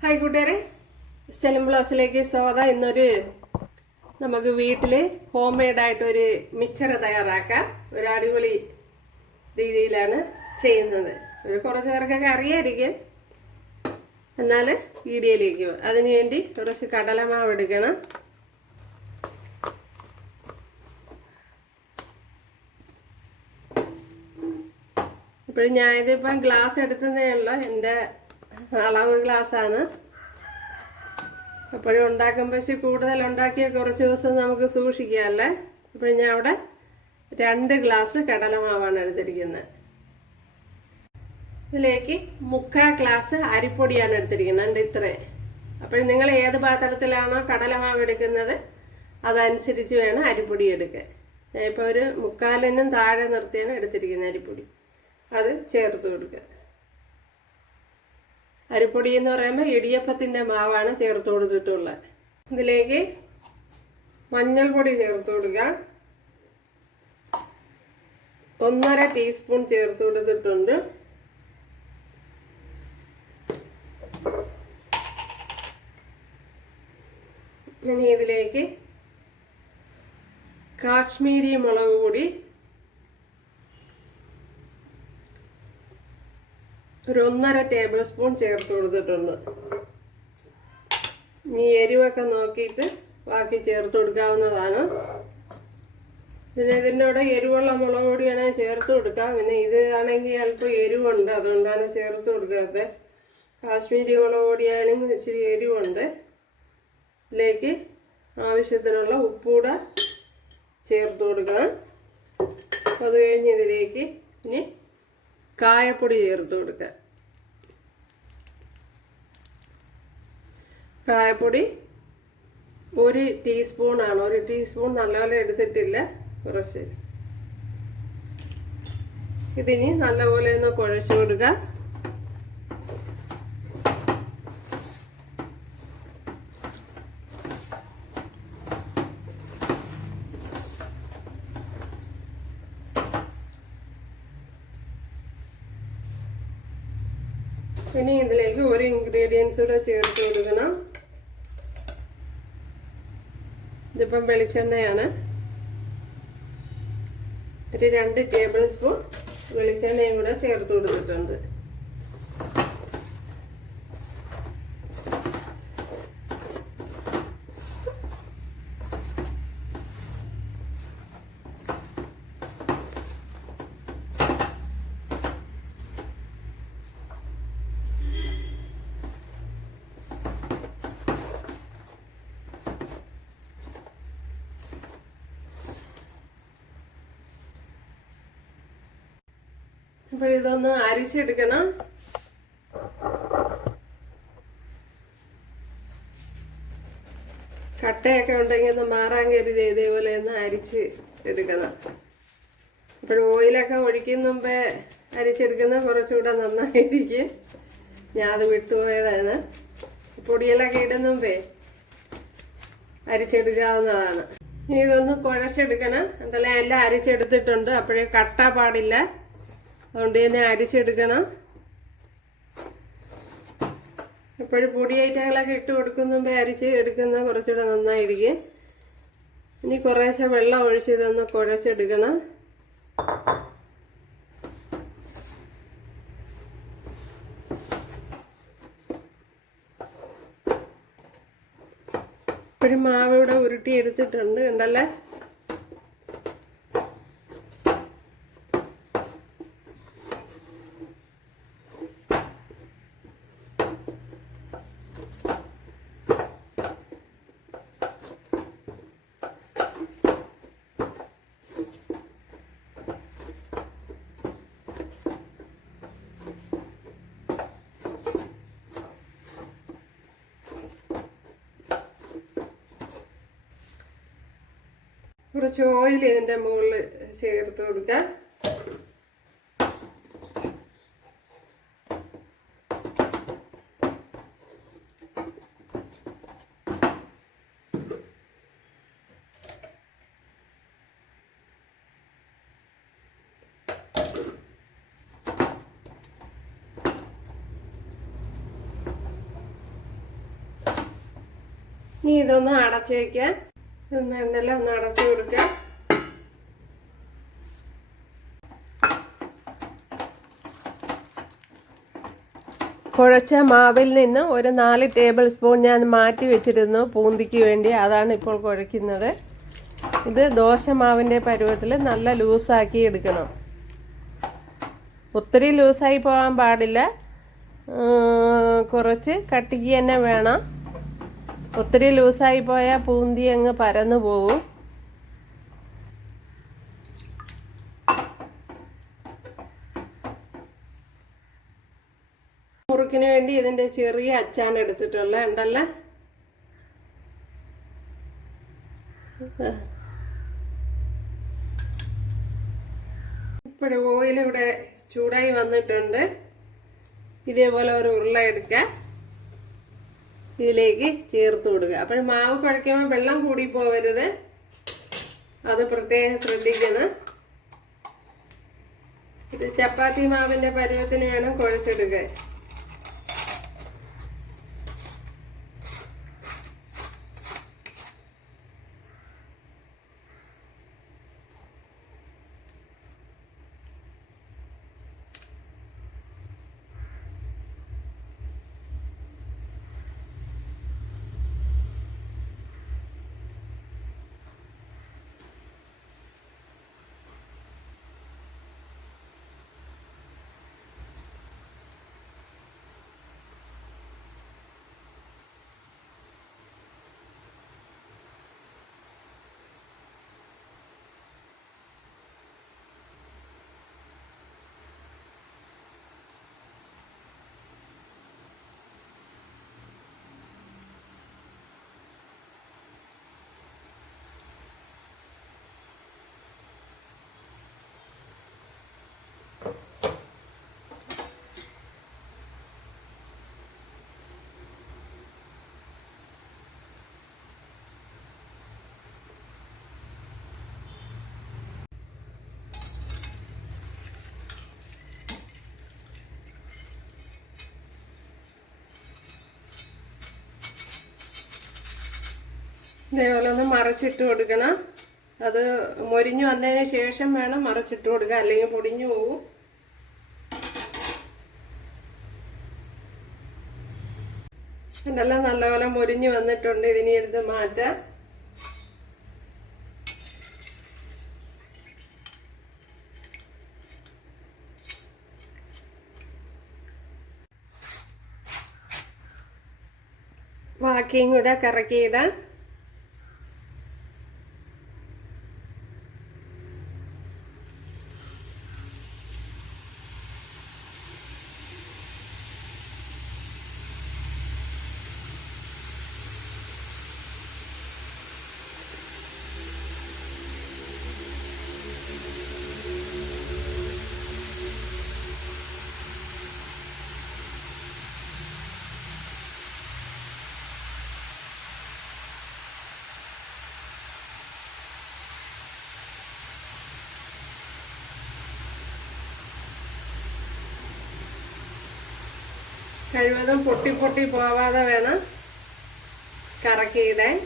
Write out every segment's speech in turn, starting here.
Hi കൂട്ടുകാരെ, സെലിം ബ്ലോസിലേക്ക് സ്വാഗതം. ഇന്നൊരു നമുക്ക് വീട്ടിൽ ഹോം മെയ്ഡായിട്ടൊരു മിക്സർ തയ്യാറാക്കാം. ഒരു അടിപൊളി രീതിയിലാണ് ചെയ്യുന്നത്. കുറച്ച് പേർക്കൊക്കെ അറിയായിരിക്കും. എന്നാൽ വീഡിയോയിലേക്ക് അതിനു വേണ്ടി കുറച്ച് കടലമാവ് എടുക്കണം. ഇപ്പോഴും ഞാനിതിപ്പം ഗ്ലാസ് എടുത്തതേ ഉള്ളൂ. എൻ്റെ അളവ് ഗ്ലാസ്സാണ്. അപ്പോഴും ഉണ്ടാക്കുമ്പോൾ കൂടുതൽ ഉണ്ടാക്കിയ കുറച്ച് ദിവസം നമുക്ക് സൂക്ഷിക്കാമല്ലേ. അപ്പോൾ ഞാൻ അവിടെ 2 ഗ്ലാസ് കടലമാവാണ് എടുത്തിരിക്കുന്നത്. ഇതിലേക്ക് 3/4 ഗ്ലാസ് അരിപ്പൊടിയാണ് എടുത്തിരിക്കുന്നത്. എൻ്റെ ഇത്രയും. അപ്പോഴും നിങ്ങൾ ഏത് പാത്രത്തിലാണോ കടലമാവ് എടുക്കുന്നത് അതനുസരിച്ച് വേണം അരിപ്പൊടി എടുക്കാൻ. ഞാനിപ്പോൾ ഒരു 3/4 താഴെ നിർത്തിയാണ് എടുത്തിരിക്കുന്നത് അരിപ്പൊടി. അത് ചേർത്ത് കൊടുക്കുക. അരിപ്പൊടി എന്ന് പറയുമ്പോൾ ഇടിയപ്പത്തിൻ്റെ മാവാണ് ചേർത്ത് കൊടുത്തിട്ടുള്ളത്. ഇതിലേക്ക് മഞ്ഞൾപ്പൊടി ചേർത്ത് കൊടുക്കുക. 1.5 ടീസ്പൂൺ ചേർത്ത് കൊടുത്തിട്ടുണ്ട്. ഇനി ഇതിലേക്ക് കാശ്മീരി മുളക് പൊടി ഒരു 1.5 ടേബിൾ സ്പൂൺ ചേർത്ത് കൊടുത്തിട്ടുണ്ട്. ഇനി എരിവൊക്കെ നോക്കിയിട്ട് ബാക്കി ചേർത്ത് കൊടുക്കാവുന്നതാണ്. പിന്നെ ഇതിൻ്റെ കൂടെ എരിവുള്ള മുളക് പൊടിയാണെങ്കിൽ ചേർത്ത് കൊടുക്കാം. പിന്നെ ഇത് ആണെങ്കിൽ അല്പം എരിവുണ്ട്, അതുകൊണ്ടാണ് ചേർത്ത് കൊടുക്കാത്തത്. കാശ്മീരി മുളക് പൊടിയായാലും ഇച്ചിരി എരിവുണ്ട്. ഇതിലേക്ക് ആവശ്യത്തിനുള്ള ഉപ്പൂടെ ചേർത്ത് കൊടുക്കാം. അത് കഴിഞ്ഞ് ഇതിലേക്ക് ഇനി കായപ്പൊടി ചേർത്ത് കൊടുക്കുക. കായപ്പൊടി 1 ടീസ്പൂണാണ്. 1 ടീസ്പൂൺ നല്ലപോലെ എടുത്തിട്ടില്ല, കുറച്ച്. ഇതിനി നല്ലപോലെ ഒന്ന് കുഴച്ച് കൊടുക്കുക. ഇനി ഇതിലേക്ക് ഒരു ഇൻഗ്രീഡിയൻസ് കൂടെ ചേർത്ത് കൊടുക്കണം. ഇതിപ്പം വെളിച്ചെണ്ണയാണ്. ഒരു 2 ടേബിൾ സ്പൂൺ വെളിച്ചെണ്ണയും കൂടെ ചേർത്ത് കൊടുത്തിട്ടുണ്ട്. അപ്പോൾ ഇതൊന്ന് അരിച്ചെടുക്കണം. കട്ടയൊക്കെ ഉണ്ടെങ്കിൽ ഒന്ന് മാറാൻ കരുതി ഇതേപോലെ ഒന്ന് അരിച്ച് എടുക്കണം. അപ്പോൾ ഓയിലൊക്കെ ഒഴിക്കുന്ന മുമ്പേ അരിച്ചെടുക്കുന്നത് കുറച്ചുകൂടെ നന്നായിരിക്കും. ഞാൻ അത് വിട്ടുപോയതാണ്. പൊടിയിലൊക്കെ ഇടുന്ന മുമ്പേ അരിച്ചെടുക്കാവുന്നതാണ്. ഇനി ഇതൊന്ന് കുഴച്ചെടുക്കണം. എന്തെല്ലാം എല്ലാം അരിച്ചെടുത്തിട്ടുണ്ട്. അപ്പോഴേ കട്ട പാടില്ല, അതുകൊണ്ട് തന്നെ അരിച്ചെടുക്കണം. എപ്പോഴും പൊടി ഐറ്റങ്ങളൊക്കെ ഇട്ട് കൊടുക്കുമ്പോൾ അരിച്ച് എടുക്കുന്നത് കുറച്ചുകൂടെ നന്നായിരിക്കും. ഇനി കുറേശ്ശെ വെള്ളം ഒഴിച്ച് ഇതൊന്ന് കുഴച്ചെടുക്കണം. ഇപ്പോഴും മാവ് ഇവിടെ ഉരുട്ടി എടുത്തിട്ടുണ്ട്, കണ്ടല്ലേ. കുറച്ച് ഓയിൽ ഇതിൻ്റെ മുകളിൽ ചേർത്ത് കൊടുക്കാം. ഇനി ഇതൊന്ന് അടച്ചു വയ്ക്കാം. ഇതൊന്ന് എണ്ണയെല്ലാം ഒന്ന് അടച്ചു കൊടുക്കാം. കുഴച്ച മാവിൽ നിന്ന് ഒരു 4 ടേബിൾ സ്പൂൺ ഞാൻ മാറ്റി വെച്ചിരുന്നു പൂന്തിക്ക് വേണ്ടി. അതാണ് ഇപ്പോൾ കുഴയ്ക്കുന്നത്. ഇത് ദോശമാവിൻ്റെ പരുവത്തിൽ നല്ല ലൂസാക്കി എടുക്കണം. ഒത്തിരി ലൂസായി പോകാൻ പാടില്ല, കുറച്ച് കട്ടിക്ക് തന്നെ വേണം. ഒത്തിരി ലൂസായി പോയാൽ പൂന്തി അങ്ങ് പരന്നു പോവും. മുറുക്കിന് വേണ്ടി ഇതിൻ്റെ ചെറിയ അച്ചാണ് എടുത്തിട്ടുള്ളത്. ഉണ്ടല്ലോ, ഇപ്പോഴും ഓയിൽ ഇവിടെ ചൂടായി വന്നിട്ടുണ്ട്. ഇതേപോലെ ഒരു ഉരുള എടുക്കുക, ഇതിലേക്ക് ചേർത്ത് കൊടുക്കുക. അപ്പോൾ മാവ് കുഴയ്ക്കുമ്പോൾ വെള്ളം കൂടി പോവരുത്, അത് പ്രത്യേകം ശ്രദ്ധിക്കണം. ഇത് ചപ്പാത്തി മാവിൻ്റെ പരുവത്തിന് വേണം കുഴച്ചെടുക്കാൻ. ഇതേപോലെ ഒന്ന് മറിച്ചിട്ട് കൊടുക്കണം. അത് മൊരിഞ്ഞു വന്നതിന് ശേഷം വേണം മറിച്ചിട്ട് കൊടുക്കുക, അല്ലെങ്കിൽ പൊടിഞ്ഞു പോകും. ഇതെല്ലാം നല്ലപോലെ മൊരിഞ്ഞു വന്നിട്ടുണ്ട്. ഇതിനെ എടുത്ത് മാറ്റാം. ബാക്കിയും കൂടെ കറക്കിയിടാം. കഴിവതും പൊട്ടി പൊട്ടി പോവാതെ വേണം കറക്കിയിടാൻ.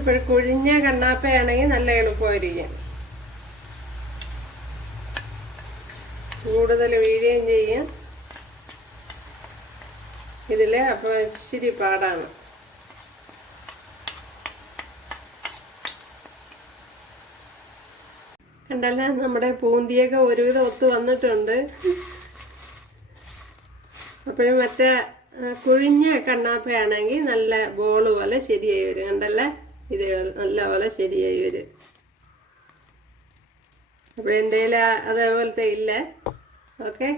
ഇപ്പോൾ കുഴിഞ്ഞ കണ്ണാപ്പയാണെങ്കിൽ നല്ല എളുപ്പമായിരിക്കും, കൂടുതൽ വീഴുകയും ചെയ്യും ഇതിൽ. അപ്പോൾ ഇച്ചിരി പാടാണ്. കണ്ടല്ലേ, നമ്മുടെ പൂന്തിയൊക്കെ ഒരുവിധം ഒത്തു വന്നിട്ടുണ്ട്. അപ്പോഴും മറ്റേ കുഴിഞ്ഞ കണ്ണാപ്പയാണെങ്കിൽ നല്ല ബോൾ പോലെ ശരിയായി വരും. കണ്ടല്ലേ, ഇതേ നല്ല പോലെ ശരിയായി വരും. അപ്പോഴെൻ്റെ അതേപോലത്തെ ഇല്ല. ഓക്കെ,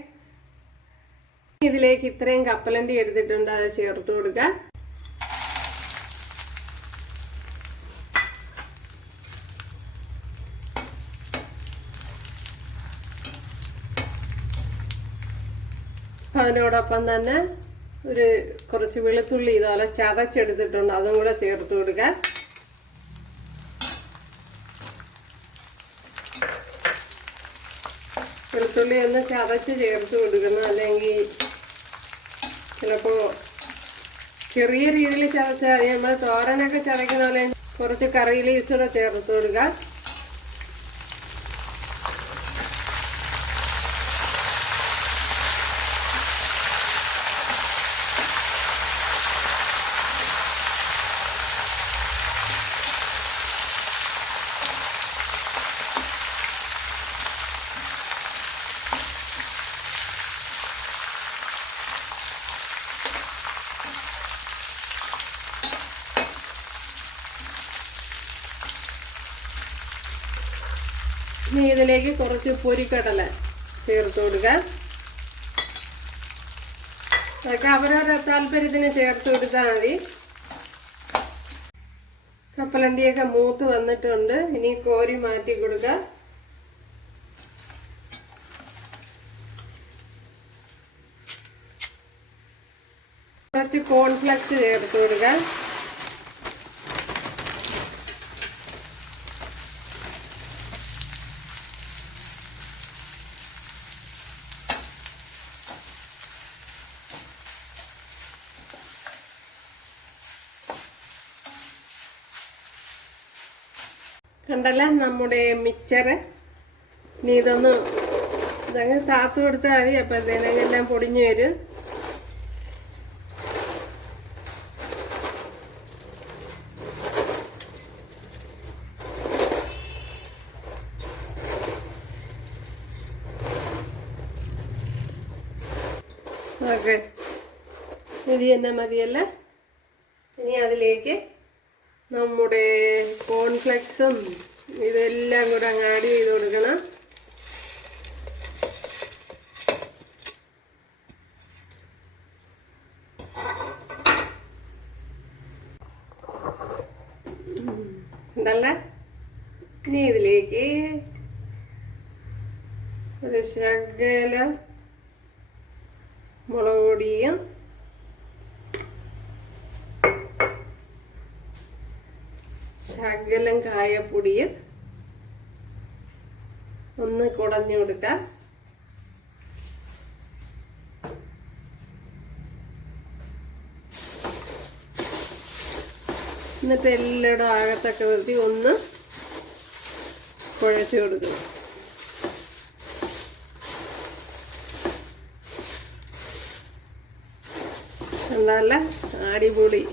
ഇതിലേക്ക് ഇത്രയും കപ്പലണ്ടി എടുത്തിട്ടുണ്ട്, അത് ചേർത്ത് കൊടുക്കുക. അതിനോടൊപ്പം തന്നെ കുറച്ച് വെളുത്തുള്ളി ഇതുപോലെ ചതച്ചെടുത്തിട്ടുണ്ട്, അതും കൂടെ ചേർത്ത് കൊടുക്കുക. വെളുത്തുള്ളി ഒന്ന് ചതച്ച് ചേർത്ത് കൊടുക്കണം, അല്ലെങ്കിൽ ചിലപ്പോൾ ചെറിയ രീതിയിൽ ചതച്ചാൽ മതി. നമ്മൾ തോരനൊക്കെ ചതയ്ക്കുന്ന പോലെ കുറച്ച് കറി ലീവ്സ് കൂടെ ചേർത്ത് കൊടുക്കുക. ഇനി ഇതിലേക്ക് കുറച്ച് പൊരിക്കടല ചേർത്ത് കൊടുക്കുക. അതൊക്കെ അവരവരുടെ താല്പര്യത്തിന് ചേർത്ത് കൊടുത്താൽ മതി. കപ്പലണ്ടിയൊക്കെ മൂത്ത് വന്നിട്ടുണ്ട്, ഇനി കോരി മാറ്റി കൊടുക്കുക. കുറച്ച് കോൺഫ്ലെക്സ് ചേർത്ത് കൊടുക്കുക. കണ്ടല്ല നമ്മുടെ മിക്സർ. ഇനി ഇതൊന്ന് ഇതങ്ങ് താത്തു കൊടുത്താൽ മതി, അപ്പം എല്ലാം പൊടിഞ്ഞു വരും. ഓക്കെ, ഇത് തന്നെ മതിയല്ല. ഇനി അതിലേക്ക് നമ്മുടെ കോൺഫ്ലെക്സും ഇതെല്ലാം കൂടെ അങ്ങ് ആഡ് ചെയ്ത് കൊടുക്കണം. ഉണ്ടല്ലേ. ഇനി ഇതിലേക്ക് ഒരു ശകലം മുളക് പൊടിയും ശകലം കായപ്പൊടിയും ഒന്ന് കുടഞ്ഞു കൊടുക്കാം. എന്നിട്ട് എല്ലായിടും ആകത്തൊക്കെ വെച്ച് ഒന്ന് കുഴച്ചു കൊടുക്കും. എന്താല്ല അടിപൊളി.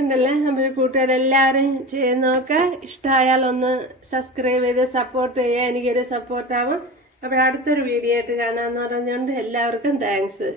ഉണ്ടല്ലേ, നമ്മുടെ കൂട്ടുകാരെല്ലാവരും ചെയ്ത് നോക്കുക. ഇഷ്ടമായാൽ ഒന്ന് സബ്സ്ക്രൈബ് ചെയ്ത് സപ്പോർട്ട് ചെയ്യുക, എനിക്കൊരു സപ്പോർട്ടാവും. അപ്പോൾ അടുത്തൊരു വീഡിയോ ആയിട്ട് കാണാമെന്ന് പറഞ്ഞുകൊണ്ട് എല്ലാവർക്കും താങ്ക്സ്.